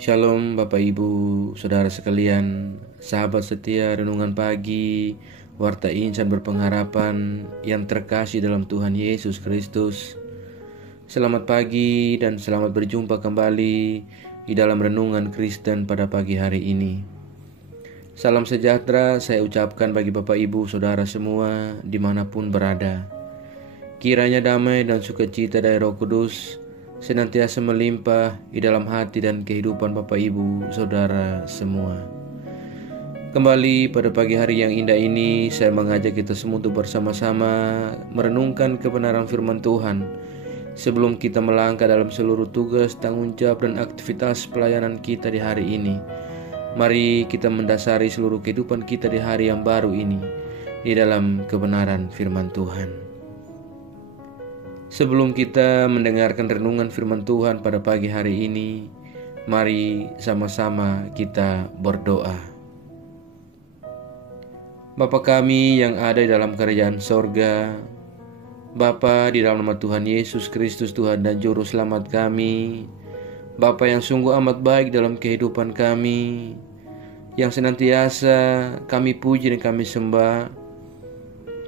Shalom Bapak Ibu, Saudara sekalian, sahabat setia Renungan Pagi, Warta Insan Berpengharapan yang terkasih dalam Tuhan Yesus Kristus. Selamat pagi dan selamat berjumpa kembali di dalam Renungan Kristen pada pagi hari ini. Salam sejahtera saya ucapkan bagi Bapak Ibu Saudara semua dimanapun berada. Kiranya damai dan sukacita dari Roh Kudus senantiasa melimpah di dalam hati dan kehidupan Bapak Ibu Saudara semua. Kembali pada pagi hari yang indah ini, saya mengajak kita semua untuk bersama-sama merenungkan kebenaran firman Tuhan sebelum kita melangkah dalam seluruh tugas, tanggung jawab dan aktivitas pelayanan kita di hari ini. Mari kita mendasari seluruh kehidupan kita di hari yang baru ini di dalam kebenaran firman Tuhan. Sebelum kita mendengarkan renungan firman Tuhan pada pagi hari ini, mari sama-sama kita berdoa. Bapa kami yang ada di dalam kerajaan sorga, Bapa di dalam nama Tuhan Yesus Kristus Tuhan dan Juru Selamat kami, Bapa yang sungguh amat baik dalam kehidupan kami, yang senantiasa kami puji dan kami sembah.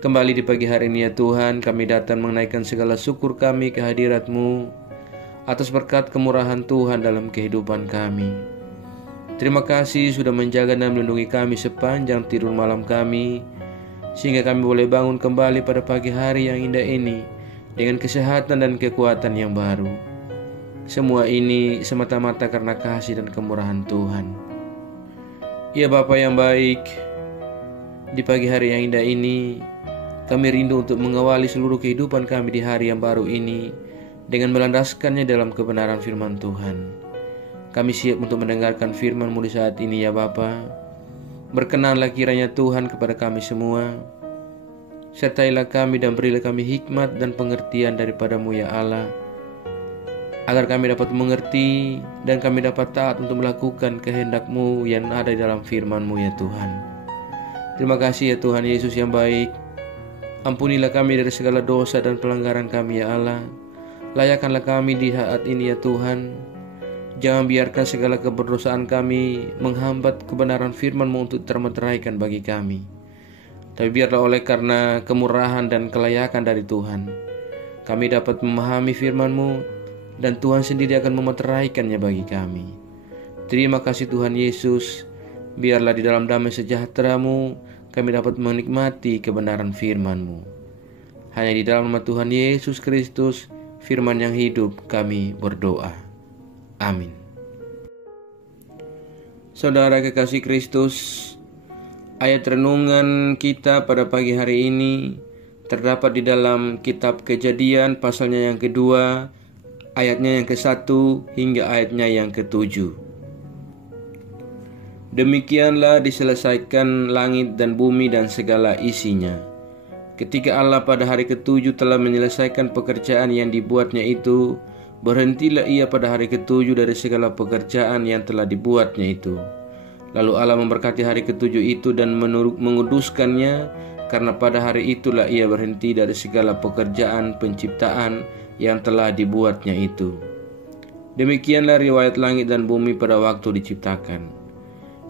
Kembali di pagi hari ini ya Tuhan, kami datang menaikkan segala syukur kami ke hadirat-Mu atas berkat kemurahan Tuhan dalam kehidupan kami. Terima kasih sudah menjaga dan melindungi kami sepanjang tidur malam kami, sehingga kami boleh bangun kembali pada pagi hari yang indah ini dengan kesehatan dan kekuatan yang baru. Semua ini semata-mata karena kasih dan kemurahan Tuhan. Ya Bapa yang baik, di pagi hari yang indah ini kami rindu untuk mengawali seluruh kehidupan kami di hari yang baru ini dengan melandaskannya dalam kebenaran firman Tuhan. Kami siap untuk mendengarkan firman-Mu di saat ini ya Bapa. Berkenanlah kiranya Tuhan kepada kami semua. Sertailah kami dan berilah kami hikmat dan pengertian daripada-Mu ya Allah, agar kami dapat mengerti dan kami dapat taat untuk melakukan kehendak-Mu yang ada di dalam firman-Mu ya Tuhan. Terima kasih ya Tuhan Yesus yang baik. Ampunilah kami dari segala dosa dan pelanggaran kami ya Allah. Layakkanlah kami di saat ini ya Tuhan. Jangan biarkan segala keberdosaan kami menghambat kebenaran firman-Mu untuk termeteraikan bagi kami. Tapi biarlah oleh karena kemurahan dan kelayakan dari Tuhan, kami dapat memahami firman-Mu dan Tuhan sendiri akan memeteraikannya bagi kami. Terima kasih Tuhan Yesus. Biarlah di dalam damai sejahtera-Mu kami dapat menikmati kebenaran firman-Mu. Hanya di dalam nama Tuhan Yesus Kristus, firman yang hidup, kami berdoa. Amin. Saudara kekasih Kristus, ayat renungan kita pada pagi hari ini terdapat di dalam kitab Kejadian pasalnya yang kedua, ayatnya yang ke-1 hingga ayatnya yang ke-7. Demikianlah diselesaikan langit dan bumi dan segala isinya. Ketika Allah pada hari ke-7 telah menyelesaikan pekerjaan yang dibuatnya itu, berhentilah ia pada hari ke-7 dari segala pekerjaan yang telah dibuatnya itu. Lalu Allah memberkati hari ke-7 itu dan menguduskannya, karena pada hari itulah ia berhenti dari segala pekerjaan penciptaan yang telah dibuatnya itu. Demikianlah riwayat langit dan bumi pada waktu diciptakan.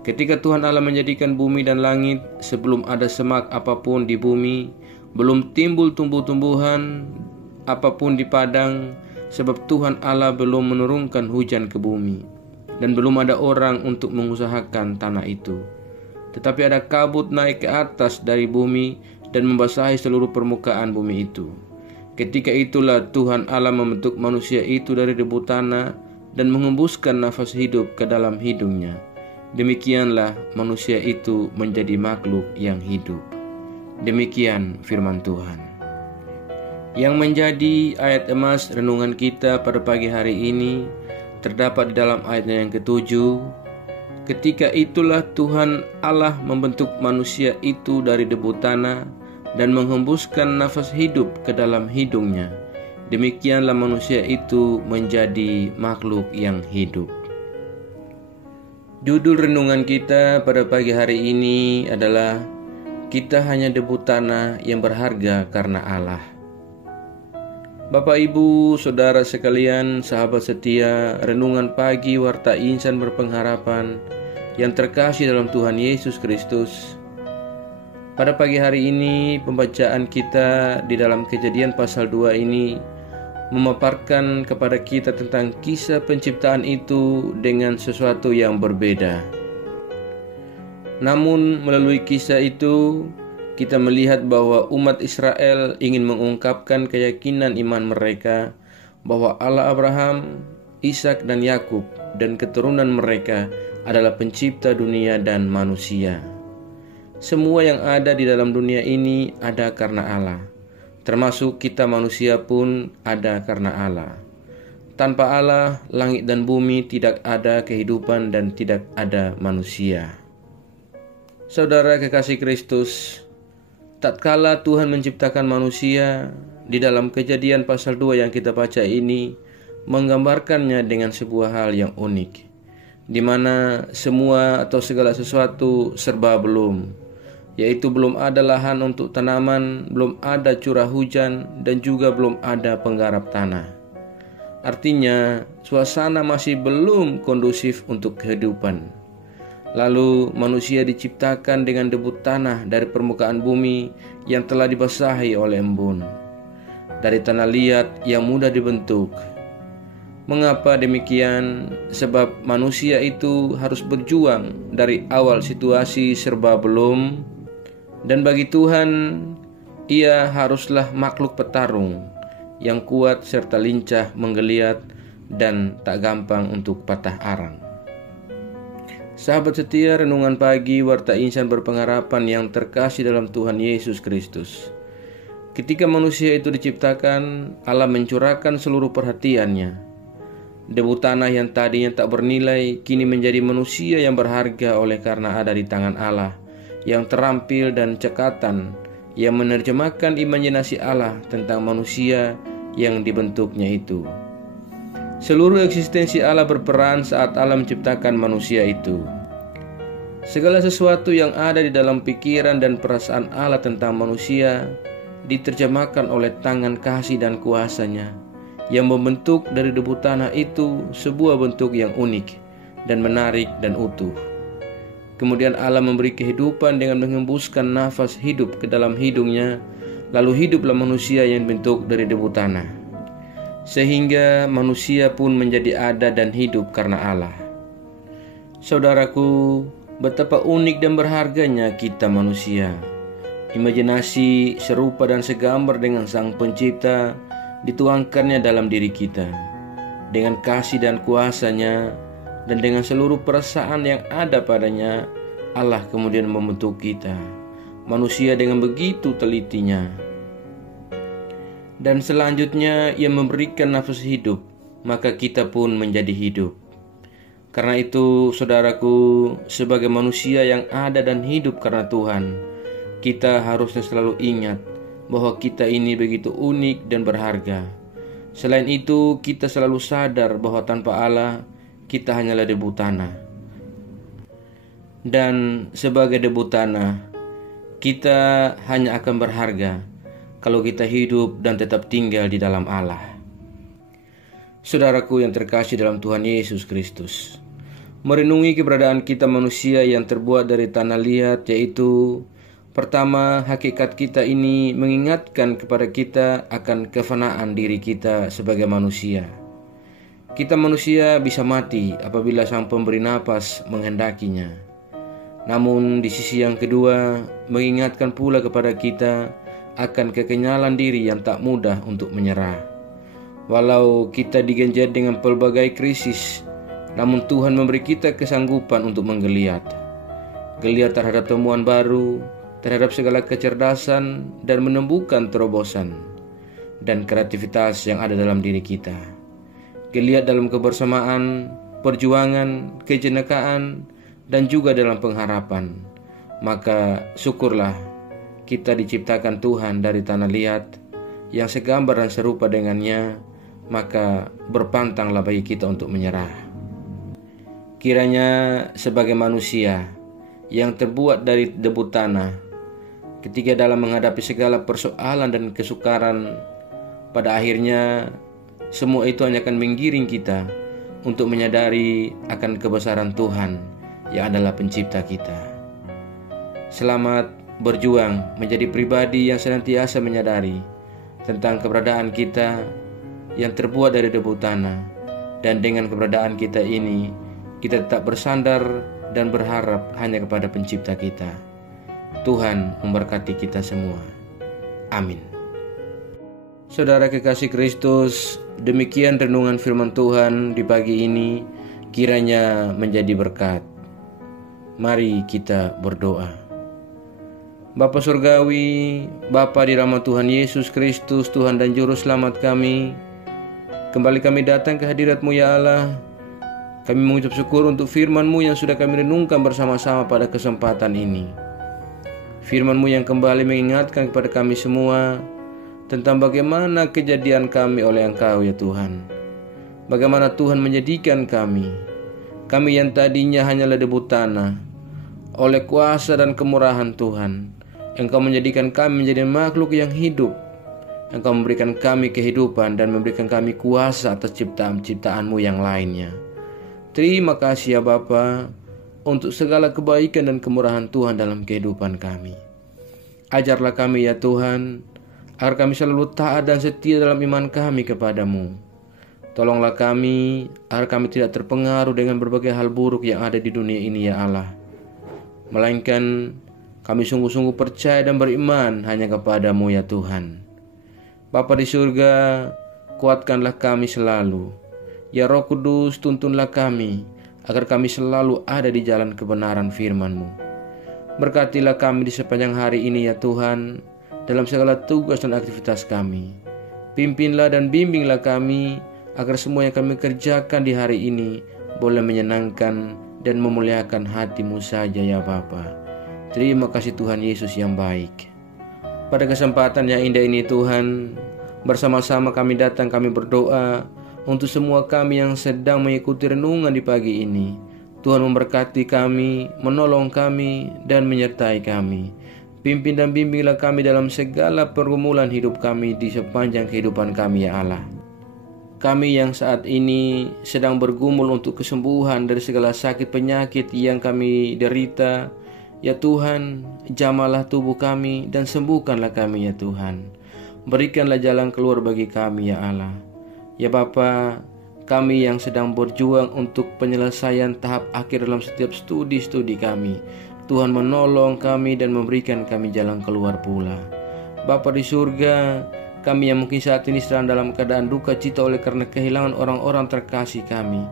Ketika Tuhan Allah menjadikan bumi dan langit, sebelum ada semak apapun di bumi, belum timbul tumbuh-tumbuhan apapun di padang, sebab Tuhan Allah belum menurunkan hujan ke bumi, dan belum ada orang untuk mengusahakan tanah itu. Tetapi ada kabut naik ke atas dari bumi dan membasahi seluruh permukaan bumi itu. Ketika itulah Tuhan Allah membentuk manusia itu dari debu tanah dan mengembuskan nafas hidup ke dalam hidungnya. Demikianlah manusia itu menjadi makhluk yang hidup. Demikian firman Tuhan. Yang menjadi ayat emas renungan kita pada pagi hari ini terdapat di dalam ayatnya yang ke-7. Ketika itulah Tuhan Allah membentuk manusia itu dari debu tanah dan menghembuskan nafas hidup ke dalam hidungnya. Demikianlah manusia itu menjadi makhluk yang hidup. Judul renungan kita pada pagi hari ini adalah Kita hanya debu tanah yang berharga karena Allah. Bapak, Ibu, Saudara sekalian, sahabat setia, renungan pagi Warta Insan Berpengharapan yang terkasih dalam Tuhan Yesus Kristus. Pada pagi hari ini, pembacaan kita di dalam Kejadian pasal 2 ini memaparkan kepada kita tentang kisah penciptaan itu dengan sesuatu yang berbeda. Namun melalui kisah itu, kita melihat bahwa umat Israel ingin mengungkapkan keyakinan iman mereka bahwa Allah Abraham, Ishak dan Yakub dan keturunan mereka adalah pencipta dunia dan manusia. Semua yang ada di dalam dunia ini ada karena Allah, termasuk kita manusia pun ada karena Allah. Tanpa Allah, langit dan bumi tidak ada kehidupan dan tidak ada manusia. Saudara kekasih Kristus, tatkala Tuhan menciptakan manusia, di dalam Kejadian pasal 2 yang kita baca ini menggambarkannya dengan sebuah hal yang unik, di mana semua atau segala sesuatu serba belum, yaitu belum ada lahan untuk tanaman, belum ada curah hujan, dan juga belum ada penggarap tanah. Artinya, suasana masih belum kondusif untuk kehidupan. Lalu manusia diciptakan dengan debu tanah dari permukaan bumi yang telah dibasahi oleh embun, dari tanah liat yang mudah dibentuk. Mengapa demikian? Sebab manusia itu harus berjuang dari awal situasi serba belum, dan bagi Tuhan, ia haruslah makhluk petarung yang kuat serta lincah menggeliat dan tak gampang untuk patah arang. Sahabat setia, renungan pagi Warta Insan Berpengharapan yang terkasih dalam Tuhan Yesus Kristus. Ketika manusia itu diciptakan, Allah mencurahkan seluruh perhatiannya. Debu tanah yang tadinya tak bernilai kini menjadi manusia yang berharga oleh karena ada di tangan Allah yang terampil dan cekatan, yang menerjemahkan imajinasi Allah tentang manusia yang dibentuknya itu. Seluruh eksistensi Allah berperan saat Allah menciptakan manusia itu. Segala sesuatu yang ada di dalam pikiran dan perasaan Allah tentang manusia diterjemahkan oleh tangan kasih dan kuasa-Nya yang membentuk dari debu tanah itu sebuah bentuk yang unik dan menarik dan utuh. Kemudian Allah memberi kehidupan dengan menghembuskan nafas hidup ke dalam hidungnya, lalu hiduplah manusia yang dibentuk dari debu tanah. Sehingga manusia pun menjadi ada dan hidup karena Allah. Saudaraku, betapa unik dan berharganya kita manusia. Imajinasi serupa dan segambar dengan Sang Pencipta dituangkannya dalam diri kita. Dengan kasih dan kuasa-Nya dan dengan seluruh perasaan yang ada padanya, Allah kemudian membentuk kita, manusia, dengan begitu telitinya. Dan selanjutnya Ia memberikan nafas hidup, maka kita pun menjadi hidup. Karena itu, saudaraku, sebagai manusia yang ada dan hidup karena Tuhan, kita harusnya selalu ingat bahwa kita ini begitu unik dan berharga. Selain itu, kita selalu sadar bahwa tanpa Allah, kita hanyalah debu tanah. Dan sebagai debu tanah, kita hanya akan berharga kalau kita hidup dan tetap tinggal di dalam Allah. Saudaraku yang terkasih dalam Tuhan Yesus Kristus, merenungi keberadaan kita manusia yang terbuat dari tanah liat, yaitu pertama, hakikat kita ini mengingatkan kepada kita akan kefanaan diri kita sebagai manusia. Kita manusia bisa mati apabila Sang Pemberi napas menghendakinya. Namun di sisi yang kedua, mengingatkan pula kepada kita akan kekenyalan diri yang tak mudah untuk menyerah. Walau kita digenjot dengan pelbagai krisis, namun Tuhan memberi kita kesanggupan untuk menggeliat. Geliat terhadap temuan baru, terhadap segala kecerdasan dan menemukan terobosan dan kreativitas yang ada dalam diri kita. Geliat dalam kebersamaan, perjuangan, kejenekaan, dan juga dalam pengharapan. Maka syukurlah kita diciptakan Tuhan dari tanah liat yang segambar dan serupa dengannya, maka berpantanglah bagi kita untuk menyerah. Kiranya sebagai manusia yang terbuat dari debu tanah, ketika dalam menghadapi segala persoalan dan kesukaran, Pada akhirnya, semua itu hanya akan menggiring kita untuk menyadari akan kebesaran Tuhan yang adalah pencipta kita. Selamat berjuang menjadi pribadi yang senantiasa menyadari tentang keberadaan kita yang terbuat dari debu tanah, dan dengan keberadaan kita ini, kita tetap bersandar dan berharap hanya kepada pencipta kita. Tuhan memberkati kita semua. Amin. Saudara kekasih Kristus, demikian renungan firman Tuhan di pagi ini, kiranya menjadi berkat. Mari kita berdoa. Bapa Surgawi, Bapa di dalam Tuhan Yesus Kristus, Tuhan dan Juru Selamat kami, kembali kami datang ke hadirat-Mu ya Allah. Kami mengucap syukur untuk firman-Mu yang sudah kami renungkan bersama-sama pada kesempatan ini. Firman-Mu yang kembali mengingatkan kepada kami semua tentang bagaimana kejadian kami oleh Engkau ya Tuhan. Bagaimana Tuhan menjadikan kami yang tadinya hanyalah debu tanah, oleh kuasa dan kemurahan Tuhan, Engkau menjadikan kami menjadi makhluk yang hidup. Engkau memberikan kami kehidupan dan memberikan kami kuasa atas ciptaan-ciptaan-Mu yang lainnya. Terima kasih ya Bapa untuk segala kebaikan dan kemurahan Tuhan dalam kehidupan kami. Ajarlah kami ya Tuhan, agar kami selalu taat dan setia dalam iman kami kepadamu. Tolonglah kami, agar kami tidak terpengaruh dengan berbagai hal buruk yang ada di dunia ini ya Allah. Melainkan kami sungguh-sungguh percaya dan beriman hanya kepadamu ya Tuhan. Bapa di surga, kuatkanlah kami selalu. Ya Roh Kudus, tuntunlah kami, agar kami selalu ada di jalan kebenaran firman-Mu. Berkatilah kami di sepanjang hari ini ya Tuhan, dalam segala tugas dan aktivitas kami. Pimpinlah dan bimbinglah kami, agar semua yang kami kerjakan di hari ini boleh menyenangkan dan memuliakan hati-Mu saja ya Bapa. Terima kasih Tuhan Yesus yang baik. Pada kesempatan yang indah ini Tuhan, bersama-sama kami datang, kami berdoa untuk semua kami yang sedang mengikuti renungan di pagi ini. Tuhan memberkati kami, menolong kami, dan menyertai kami. Pimpin dan bimbinglah kami dalam segala pergumulan hidup kami di sepanjang kehidupan kami ya Allah. Kami yang saat ini sedang bergumul untuk kesembuhan dari segala sakit penyakit yang kami derita, ya Tuhan, jamahlah tubuh kami dan sembuhkanlah kami ya Tuhan. Berikanlah jalan keluar bagi kami ya Allah. Ya Bapa, kami yang sedang berjuang untuk penyelesaian tahap akhir dalam setiap studi kami, Tuhan menolong kami dan memberikan kami jalan keluar pula. Bapa di surga, kami yang mungkin saat ini sedang dalam keadaan duka cita oleh karena kehilangan orang-orang terkasih kami,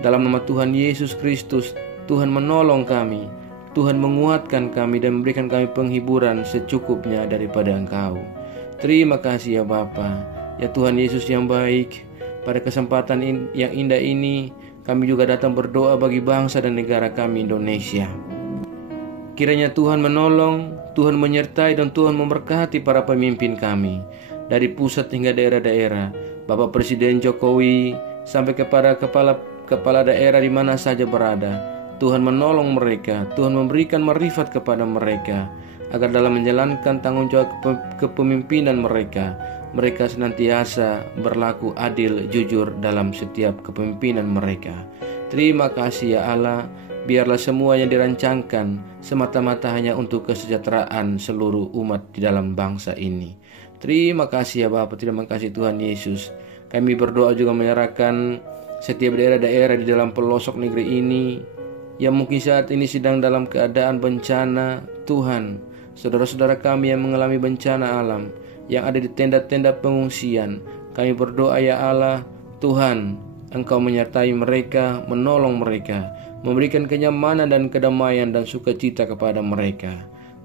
dalam nama Tuhan Yesus Kristus, Tuhan menolong kami, Tuhan menguatkan kami dan memberikan kami penghiburan secukupnya daripada Engkau. Terima kasih ya Bapa, ya Tuhan Yesus yang baik. Pada kesempatan yang indah ini, kami juga datang berdoa bagi bangsa dan negara kami Indonesia. Kiranya Tuhan menolong, Tuhan menyertai dan Tuhan memberkati para pemimpin kami, dari pusat hingga daerah-daerah, Bapak Presiden Jokowi sampai kepada kepala daerah di mana saja berada. Tuhan menolong mereka, Tuhan memberikan marifat kepada mereka, agar dalam menjalankan tanggung jawab kepemimpinan mereka senantiasa berlaku adil, jujur dalam setiap kepemimpinan mereka. Terima kasih ya Allah. Biarlah semua yang dirancangkan semata-mata hanya untuk kesejahteraan seluruh umat di dalam bangsa ini. Terima kasih ya Bapa, terima kasih Tuhan Yesus. Kami berdoa juga menyerahkan setiap daerah-daerah di dalam pelosok negeri ini yang mungkin saat ini sedang dalam keadaan bencana. Tuhan, saudara-saudara kami yang mengalami bencana alam, yang ada di tenda-tenda pengungsian, kami berdoa ya Allah, Tuhan, Engkau menyertai mereka, menolong mereka, memberikan kenyamanan dan kedamaian dan sukacita kepada mereka.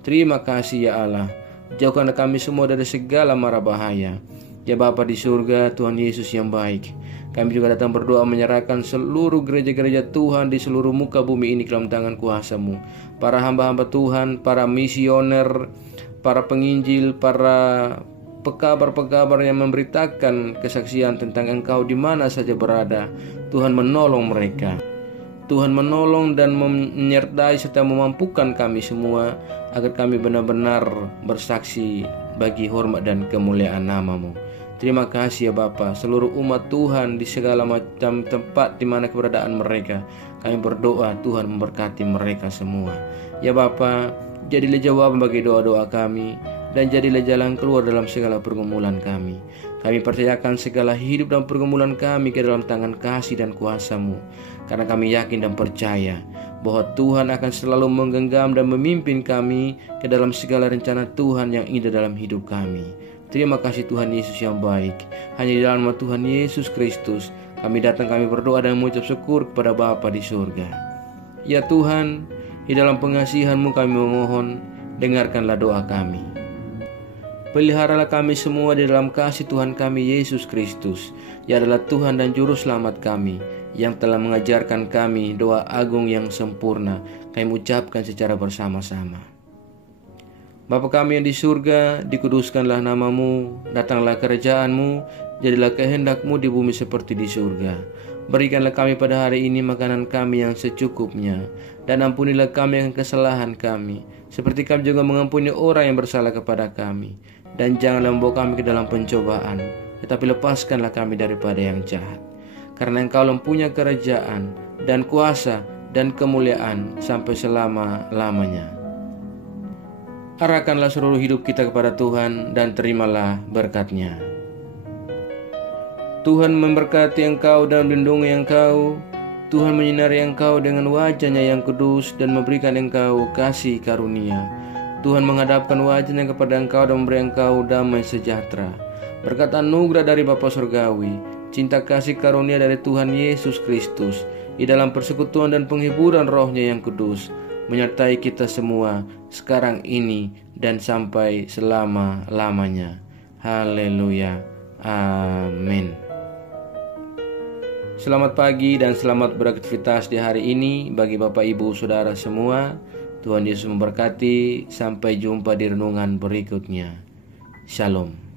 Terima kasih ya Allah. Jauhkanlah kami semua dari segala mara bahaya. Ya Bapa di surga, Tuhan Yesus yang baik, kami juga datang berdoa menyerahkan seluruh gereja-gereja Tuhan di seluruh muka bumi ini ke dalam tangan kuasa-Mu. Para hamba-hamba Tuhan, para misioner, para penginjil, para pekabar-pekabar yang memberitakan kesaksian tentang Engkau di mana saja berada. Tuhan menolong mereka. Tuhan menolong dan menyertai serta memampukan kami semua agar kami benar-benar bersaksi bagi hormat dan kemuliaan nama-Mu. Terima kasih ya Bapa, seluruh umat Tuhan di segala macam tempat di mana keberadaan mereka. Kami berdoa Tuhan memberkati mereka semua. Ya Bapa, jadilah jawaban bagi doa-doa kami, dan jadilah jalan keluar dalam segala pergumulan kami. Kami percayakan segala hidup dan pergumulan kami ke dalam tangan kasih dan kuasa-Mu, karena kami yakin dan percaya bahwa Tuhan akan selalu menggenggam dan memimpin kami ke dalam segala rencana Tuhan yang indah dalam hidup kami. Terima kasih Tuhan Yesus yang baik. Hanya di dalam nama Tuhan Yesus Kristus kami datang, kami berdoa dan mengucap syukur kepada Bapa di surga. Ya Tuhan, di dalam pengasihan-Mu kami memohon, dengarkanlah doa kami. Peliharalah kami semua di dalam kasih Tuhan kami Yesus Kristus. Ia adalah Tuhan dan Juru Selamat kami, yang telah mengajarkan kami doa agung yang sempurna. Kami ucapkan secara bersama-sama. Bapa kami yang di surga, dikuduskanlah nama-Mu, datanglah kerajaan-Mu, jadilah kehendak-Mu di bumi seperti di surga. Berikanlah kami pada hari ini makanan kami yang secukupnya, dan ampunilah kami akan kesalahan kami, seperti kami juga mengampuni orang yang bersalah kepada kami. Dan janganlah membawa kami ke dalam pencobaan, tetapi lepaskanlah kami daripada yang jahat. Karena Engkau mempunyai kerajaan dan kuasa dan kemuliaan sampai selama-lamanya. Arahkanlah seluruh hidup kita kepada Tuhan dan terimalah berkat-Nya. Tuhan memberkati engkau dan melindungi engkau. Tuhan menyinari engkau dengan wajah-Nya yang kudus dan memberikan engkau kasih karunia. Tuhan menghadapkan wajah-Nya kepada engkau dan memberi engkau damai sejahtera. Berkat anugerah dari Bapa Surgawi, cinta kasih karunia dari Tuhan Yesus Kristus, di dalam persekutuan dan penghiburan Roh-Nya yang kudus, menyertai kita semua sekarang ini dan sampai selama-lamanya. Haleluya. Amin. Selamat pagi dan selamat beraktivitas di hari ini bagi Bapak Ibu Saudara semua. Tuhan Yesus memberkati. Sampai jumpa di renungan berikutnya. Shalom.